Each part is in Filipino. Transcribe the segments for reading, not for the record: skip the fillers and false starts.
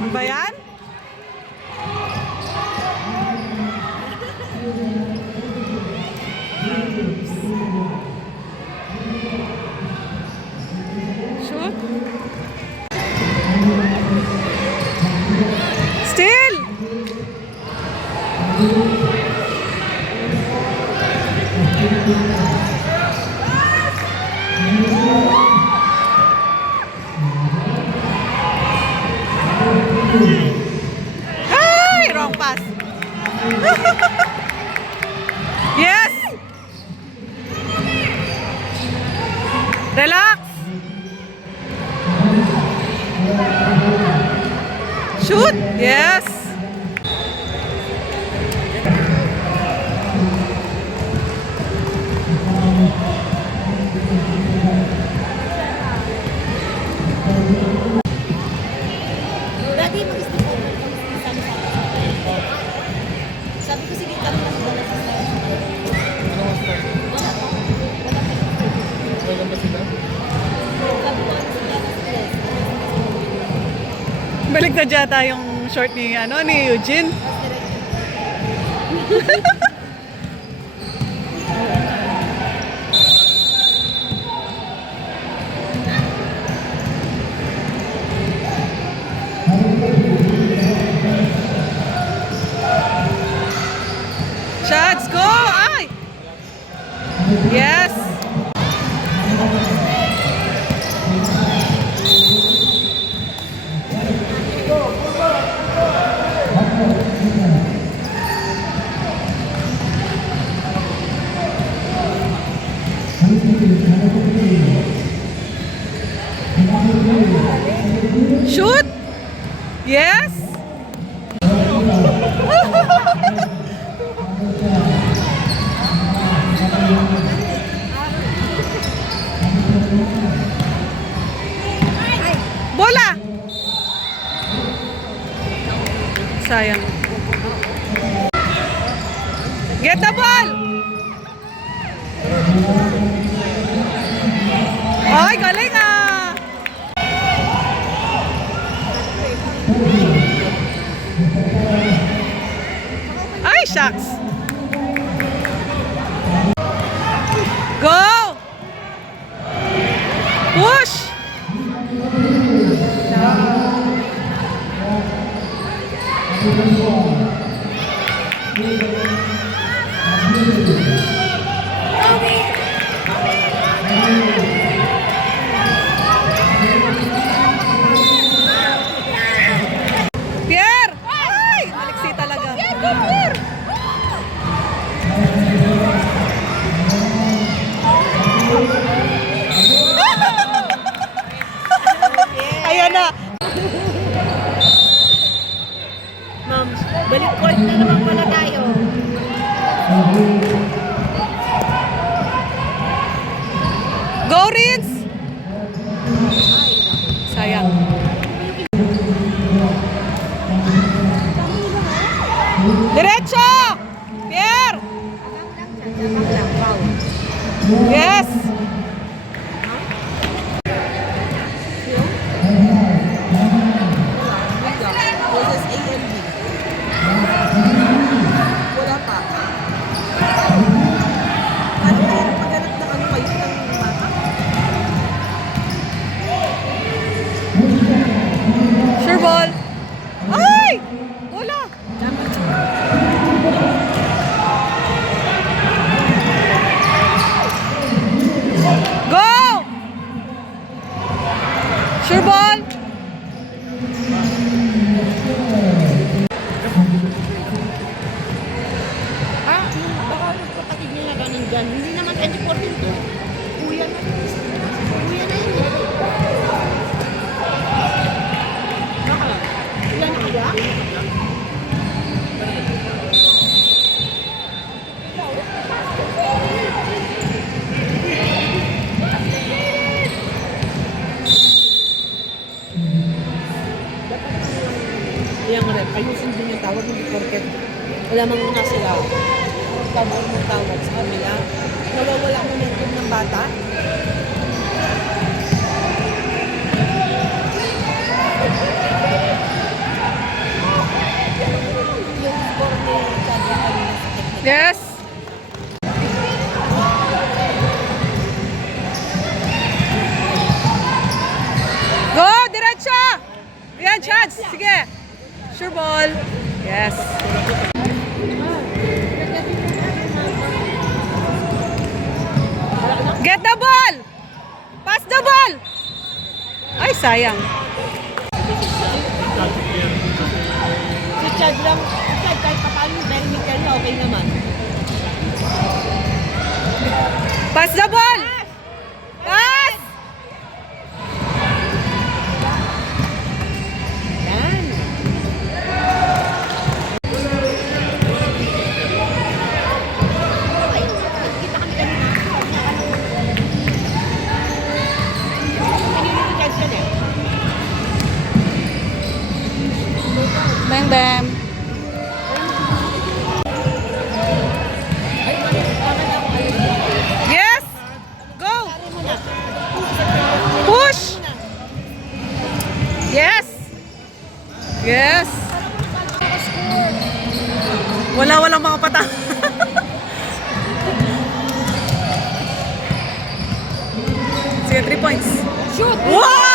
Ano ba yan? Shoot. Still. Ay, wrong pass. Yes. Relax. Shoot. Yes. Dati mag-step over kung sabi sa akin. Sabi ko sige kami lang wala sa style. Wala pa. Wala ba sila? Sabi ko ano sila na stress. Balik na dyan yung short ni Eugene. Shots, go! Ay! Yes! Shoot! Yes! Bola! Sayang. Get the ball! Ay, galing ah! Ay, shucks! Go! Push! Pierre! Ay! Maliksi talaga. Pierre! Ayan na. Ma'am, balik court na naman pala tayo. Go, Rince! Sayang. Diretso! Pierre! Yes! Wala pa. Ano kayo? Paghanap na ano kayo ng bata? Sure ball. Ay! Bola! Go! Sure ball. Baka kapatid nila ganun dyan. Hindi naman 2014 to. Kuya na. ng tawag, hindi porket wala mang nga sila. Tawag ng tawag sa kanila. Nawawala ang momentum ng bata. Yung score ni Chadwick kanina sa technical. Yes. Go, diretso. Yan, chance. Sige. Sure ball. Yes. Get the ball. Pass the ball. Ay, sayang. Si Chad lang, Chad kahit papaano, very weekend na okay naman. Pass the ball. Pass. Yan. Ay, nagkita kami kanina. Sabi niya ka nung... Kanina si Chad yan eh. Bang, bang. Ay, tama na ako. Ayun. Yes. Go. Pare mo na. Push. Yes. Yes. Walang mga pata. Sige, 3 points. Shoot! Wow!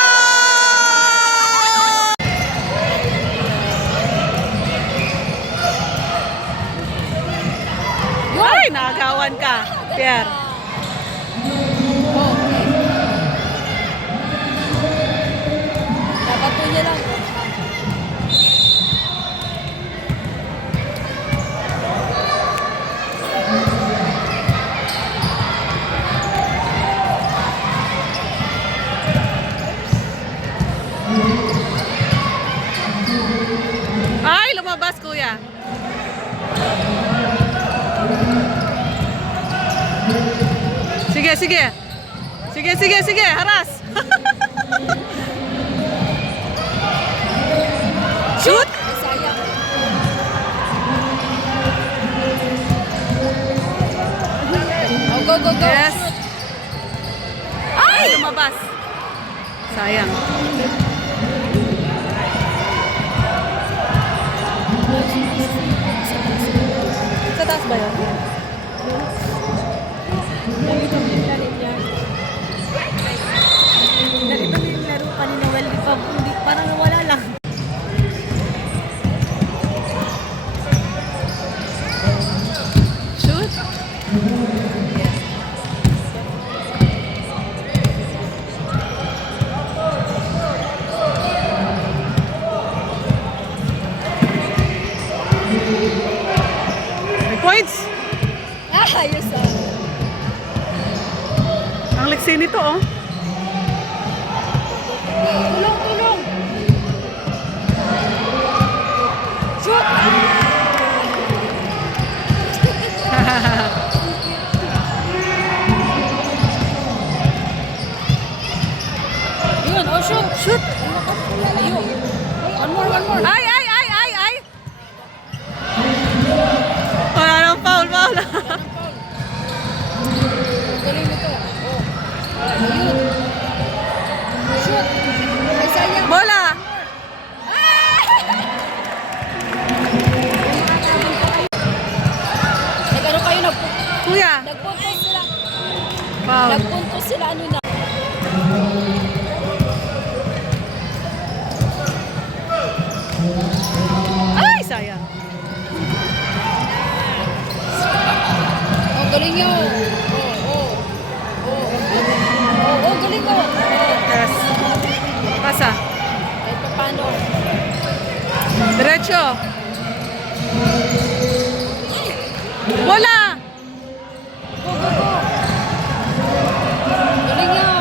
Ay, nakagawan ka, Pierre. Dapat po niya lang. Ay, lumabas, kuya. Sige, sige. Sige, sige, sige. Haras. Shoot! Ay, sayang. Oh, go, go, go. Yes. Ay, lumabas. Sayang. Sa taas ba yun? Ganito mo yung laro niya. Ganito mo yung laro pa ni Noel. Di pa, hindi, parang nawala lang. Shoot. May points. Ah, ayos ah. Ang liksi nito, oh. Tulong, tulong! Shoot! Yun, oh shoot! Shoot! Layo! One more, one more! Ay, ay, ay, ay, ay. Wala nang foul, foul. Galing nito. Oh. Ayun. Shoot! Ay, sayang! Bola. Nag-ano kayo? Kuya. Nagpuntos sila. Foul. Nagpuntos sila ano na. Ay, sayang. Oh, galing nyo. Oh, galing nyo. Yes. Pasa. Kahit pa paano. Diretso. Bola. Go, go, go. Galing nyo.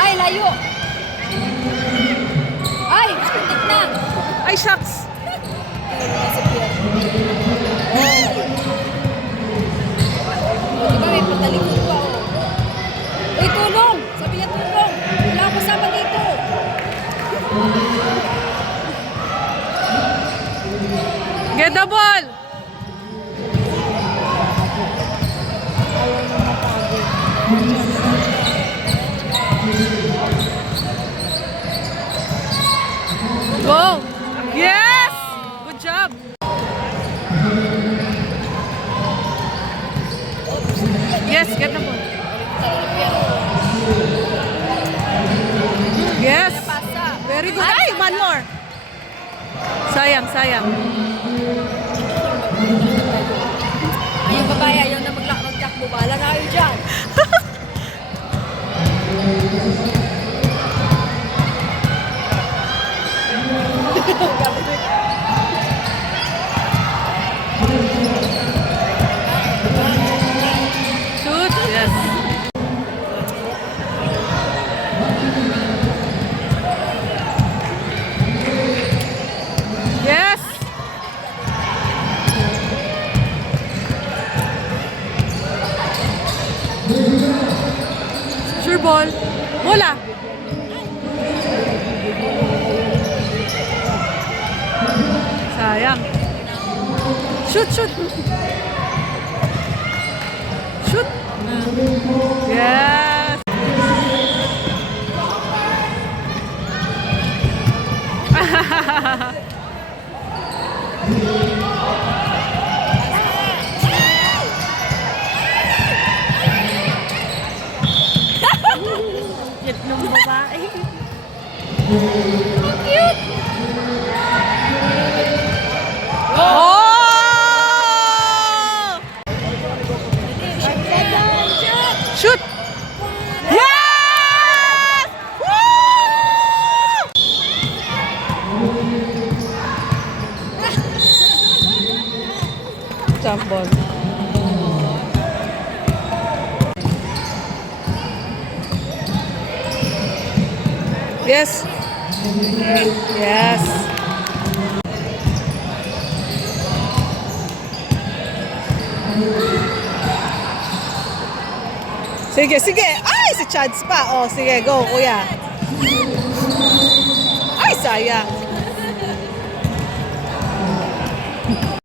Ay, layo. Ay, pintik na. Ay, shucks. Galing na si Pierre. Oh. the ball! Ayaw na mapagod. Go! Yes! Good job! Yes, get the ball. Yes! Very good. Ay, one more! Sayang, sayang. Ay, yung babae, ayaw na magtakbo. Bahala na kayo dyan. Shoot! Yes. Yes! Sure ball. Bola. Sayang. Shoot, shoot. Shoot. Yes. Cute ng babae. Oh! Shoot! Yes! Woo! Jump ball. Yes. Yes. Sige, sige. Ay, si Chads pa. Oh, sige, go, kuya. Ay, sayang.